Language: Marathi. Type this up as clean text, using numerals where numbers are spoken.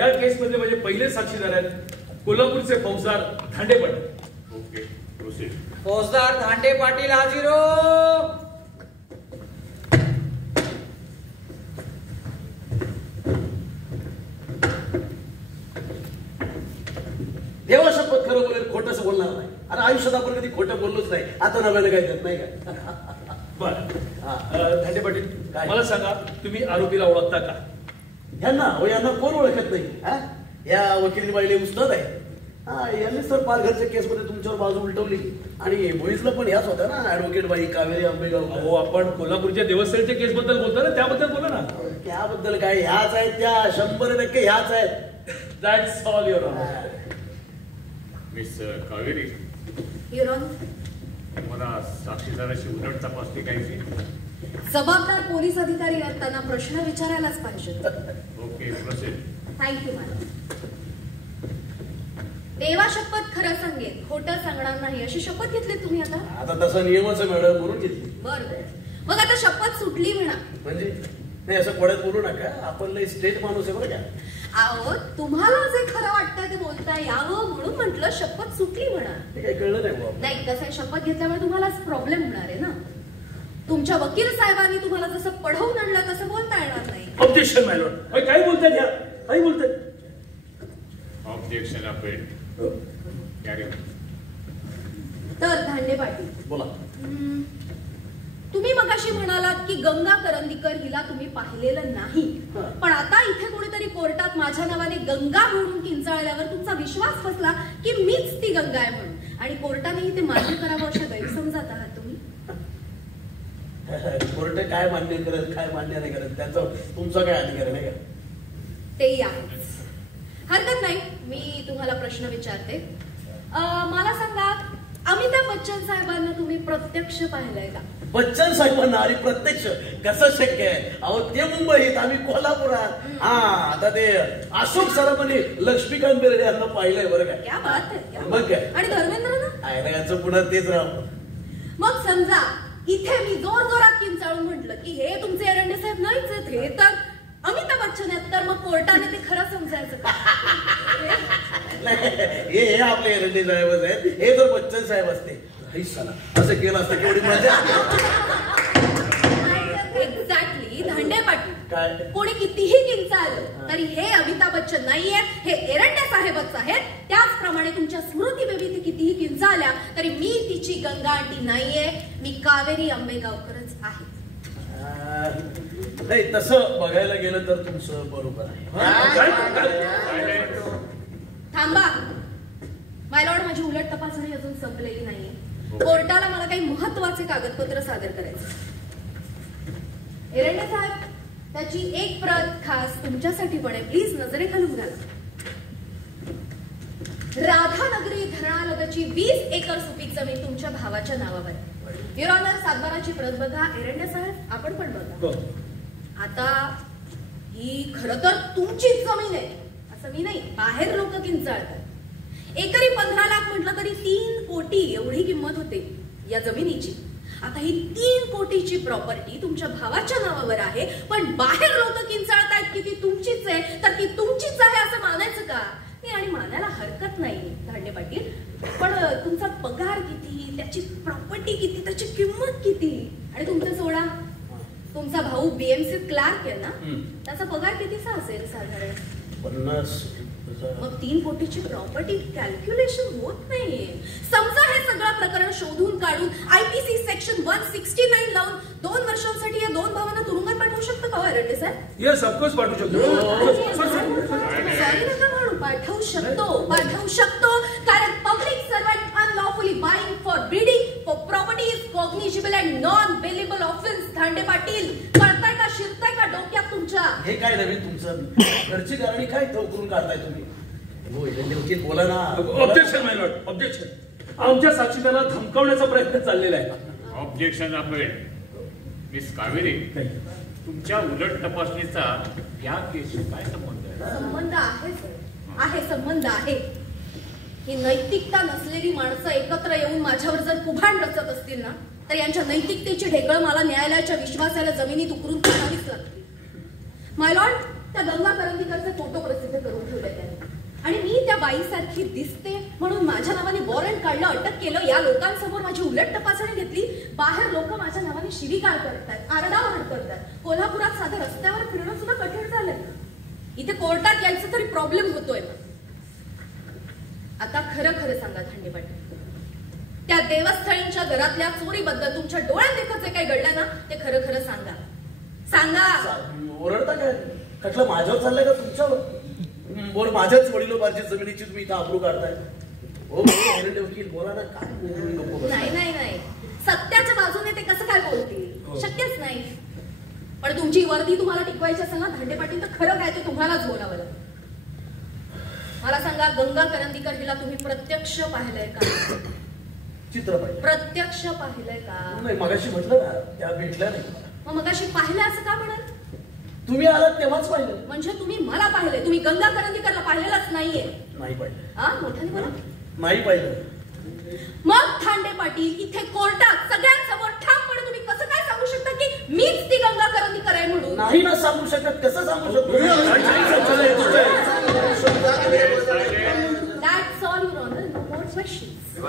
या केसमध्ये म्हणजे पहिले साक्षीदार आहेत कोल्हापूरचे फौजदार धांडे पाटील. Okay, proceed. फौजदार धांडे पाटील हाजीरो. देवा शपथ खरं बोलेल, खोटंच बोलणार नाही. आणि आयुष्यात आपण कधी खोटं बोललोच नाही. आता नव्यानं काय देत नाही का? बर धांडे पाटील, मला सांगा तुम्ही आरोपीला ओळखता का? यांना कोण ओळखत नाही? या वकिली बाईले उस्ताद आहे. यांनी सर पालघरच्या केसमध्ये तुमच्यावर बाजू उलटवली आणि भोईसला पण ह्याच होत्या ना, ऍडव्होकेट बाई कावेरी आंबेगाव. हो, आपण कोल्हापूरच्या देवस्थळच्या केस बद्दल बोलतो ना, त्याबद्दल बोला ना. त्याबद्दल काय, ह्याच आहेत त्या, 100% ह्याच आहेत. That's all your honour. Miss Kaveri, your honour, मला साक्षीदाराशी उलट तपासणी करायची. जबाबदार पोलीस अधिकारी आहेत, त्यांना प्रश्न विचारायलाच पाहिजे. Okay, proceed. Thank you madam. देवा शपथ खरं सांगेन, खोटं सांगणार नाही अशी शपथ घेतली तुम्ही आता? आता तसा नियमच आहे मॅडम, म्हणून घेतली. बरं, मग आता शपथ सुटली म्हणा. म्हणजे नाही, असं कोड्यात बोलू नका. आपण लई स्टेट माणूस आहे बरं का. अहो, तुम्हाला जे खरं वाटतं ते बोलता यावं म्हणून म्हटलं शपथ सुटली म्हणा. ते काही कळलं नाही बाबा. नाही, कसं आहे, शपथ घेतल्यामुळे तुम्हालाच प्रॉब्लेम होणार आहे ना. तुमच्या वकील साहेबांनी तुम्हाला जसं पढवून आणलं तसं बोलता येणार नाही. ऑब्जेक्शन माय लॉर्ड. काय बोलतायत या? काय बोलतायत? Objection append. Carry on. तर धांडे पाटील, बोला. तुम्ही मगाशी म्हणालात की गंगा करंदीकर हिला तुम्ही पाहिलेलं नाही, पण आता इथे कोणीतरी कोर्टात माझ्या नावाने गंगा म्हणून किंचाळल्यावर तुमचा विश्वास फसला की मीच ती गंगा आहे म्हणून, आणि कोर्टानेही ते मान्य करावं अशा गैरसमजात आहात तुम्ही. कोर्ट काय मान्य करत, काय मान्य नाही करत, त्याचं तुमचा काय अधिकार नाही का? तेही आहेच. हरकत नाही, मी तुम्हाला प्रश्न विचारते. मला सांगा, अमिताभ बच्चन साहेबांना तुम्ही प्रत्यक्ष पाहिलंय का? बच्चन साहेबांना? आणि प्रत्यक्ष कसं शक्य आहे? अहो, ते मुंबईत, आम्ही कोल्हापुरात. आता ते अशोक सराफांनी लक्ष्मीकांत बेर्डे यांना पाहिलंय बरं का. क्या बात आहे. मग काय? आणि धर्मेंद्र आहे ना, यांचं पुन्हा तेच राह. मग समजा इथे मी जोर जोरात किंचाळून म्हटलं की हे तुमचे एरंडे साहेब नाहीच आहेत, हे तर अमिताभ बच्चन आहेत, तर मग कोर्टाने ते खरं समजायचं का? हे आपले एरंडे साहेबच आहेत, हे तर बच्चन साहेब असते. असं केलं असतं केवढी मजा. एक्झॅक्टली धांडे पाटील, काय कोणी कितीही किंचाळलं तरी हे अमिताभ बच्चन नाही आहेत, हे एरंडे साहेबच आहेत. त्याचप्रमाणे तुमच्या स्मृती बेबी कितीही किंचाळल्या तरी मी तिची गंगा आंटी नाहीये, मी कावेरी आंबेगावकरच आहे. नाही, तसं बघायला गेलं तर तुमचं बरोबर आहे. थांबा माय लॉर्ड, माझी उलट तपासणी अजून संपलेली नाहीये. कोर्टाला मला काही महत्वाचे कागदपत्र सादर करायचे. एरंडे साहेब, त्याची एक प्रत खास तुमच्यासाठी पण आहे, प्लीज नजरेखालून घाला. राधानगरी धरणालगतची 20 एकर सुपीक जमीन तुमच्या भावाच्या नावावर आहे. युअर ऑनर, सातबाराची प्रत बघा. एरंडे साहेब, आपण पण बघा. आता ही खरं तर तुमचीच जमीन आहे असं मी नाही, बाहेर लोक किंचाळतात. एकरी 15 लाख म्हटलं तरी 3 कोटी एवढी किंमत होते या जमिनीची. आता ही 3 कोटीची प्रॉपर्टी तुमच्या भावाच्या नावावर आहे, पण बाहेर लोक किंचाळतायत की ती तुमचीच आहे, तर ती तुमचीच आहे असं मानायचं का? आणि मानायला हरकत नाही धांडे पाटील, पण तुमचा पगार किती, त्याची प्रॉपर्टी किती, त्याची किंमत किती, आणि तुमचा सोडा तुमचा भाऊ बीएमसी क्लार्क आहे ना, त्याचा पगार कितीचा असेल साधारण? 50. मग 3 कोटीची प्रॉपर्टी कॅल्क्युलेशन होत नाहीये. समजा हे सगळं प्रकरण शोधून काढून IPC सेक्शन 169 लावून 2 वर्षांसाठी या 2 भावांना तुरुंगात पाठवू शकतो का एरंडे साहेब? येस, ऑफकोर्स पाठवू शकतो. सॉरी नका म्हणू, पाठवू शकतो कारण public servant unlawfully buying for bidding for property is cognizable and non bailable offence. Dhande Patil, कळताय का, शिरताय का डोक्यात तुमच्या? हे काय नवीन तुमचं? घरची कारणी काय करून काढताय तुम्ही? हो, वकील बोला ना. ऑब्जेक्शन माय लॉर्ड, ऑब्जेक्शन. आमच्या साक्षीदाराला धमकावण्याचा प्रयत्न चाललेला आहे. Objection append. मिस कावेरी, तुमच्या उलट तपासणीचा या केसशी काय संबंध आहे? संबंध आहे, संबंध आहे. ही नैतिकता नसलेली माणसं एकत्र येऊन माझ्यावर जर कुभांड रचत असतील ना, तर यांच्या नैतिकतेची ढेकळ मला न्यायालयाच्या विश्वासाला जमिनीत उकरून काढावीच लागतील. माय लॉर्ड, त्या गंगा करंदीकरचे फोटो प्रसिद्ध करून ठेवले त्याने. आणि मी त्या बाईसारखी दिसते म्हणून माझ्या नावाने वॉरंट काढलं, अटक केलं, या लोकांसमोर माझी उलट तपासणी घेतली. बाहेर लोक माझ्या नावाने शिवीगाळ करतात, आरडाओरड करतात. कोल्हापुरात साधं रस्त्यावर फिरणं सुद्धा कठीण झालंय. इथे कोर्टात यायचं तरी प्रॉब्लेम होतोय. आता खरं खरं सांगा धांडे पाटील, त्या देवस्थळींच्या घरातल्या चोरीबद्दल तुमच्या डोळ्यात देखत जे काही घडलं ना ते खरं खरं सांगा. सांगा. ओरडता काय? कटलं माझ्यावर चाललंय का तुमच्यावर? बोल, माझ्याच वडिलोपार्जित जमिनीची तुम्ही इथं आबरू काढताय. हो वकील, बोला ना. काय नाही, सत्याच्या बाजूने ते कसं काय बोलतील? शक्यच नाही. पण तुमची वर्दी तुम्हाला टिकवायची असेल ना धांडे पाटील, तर खरं काय ते तुम्हालाच बोलावं लागेल. मला सांगा, गंगा करंदीकर हिला तुम्ही प्रत्यक्ष पाहिलंय का? चित्र पाहिलं? प्रत्यक्ष पाहिलंय का? नाही, मगाशी म्हटलं ना, त्या भेटल्या नाही. मग मगाशी पाहिलं असं का म्हणाल? तुम्ही आलात तेव्हाच पाहिलं. म्हणजे तुम्ही मला पाहिलंय, तुम्ही गंगा करंदीकरला पाहिलेलंच नाहीये? नाही पाहिलं. हा, मोठ्याने बोला. नाही पाहिलं. मग धांडे पाटील, इथे कोर्टात सगळ्यांसमोर ठामपणे तुम्ही कसं काय सांगू शकता की मीच ती गंगा करंदीकर आहे म्हणून? नाही ना सांगू शकत. कसं सांगू शकतो?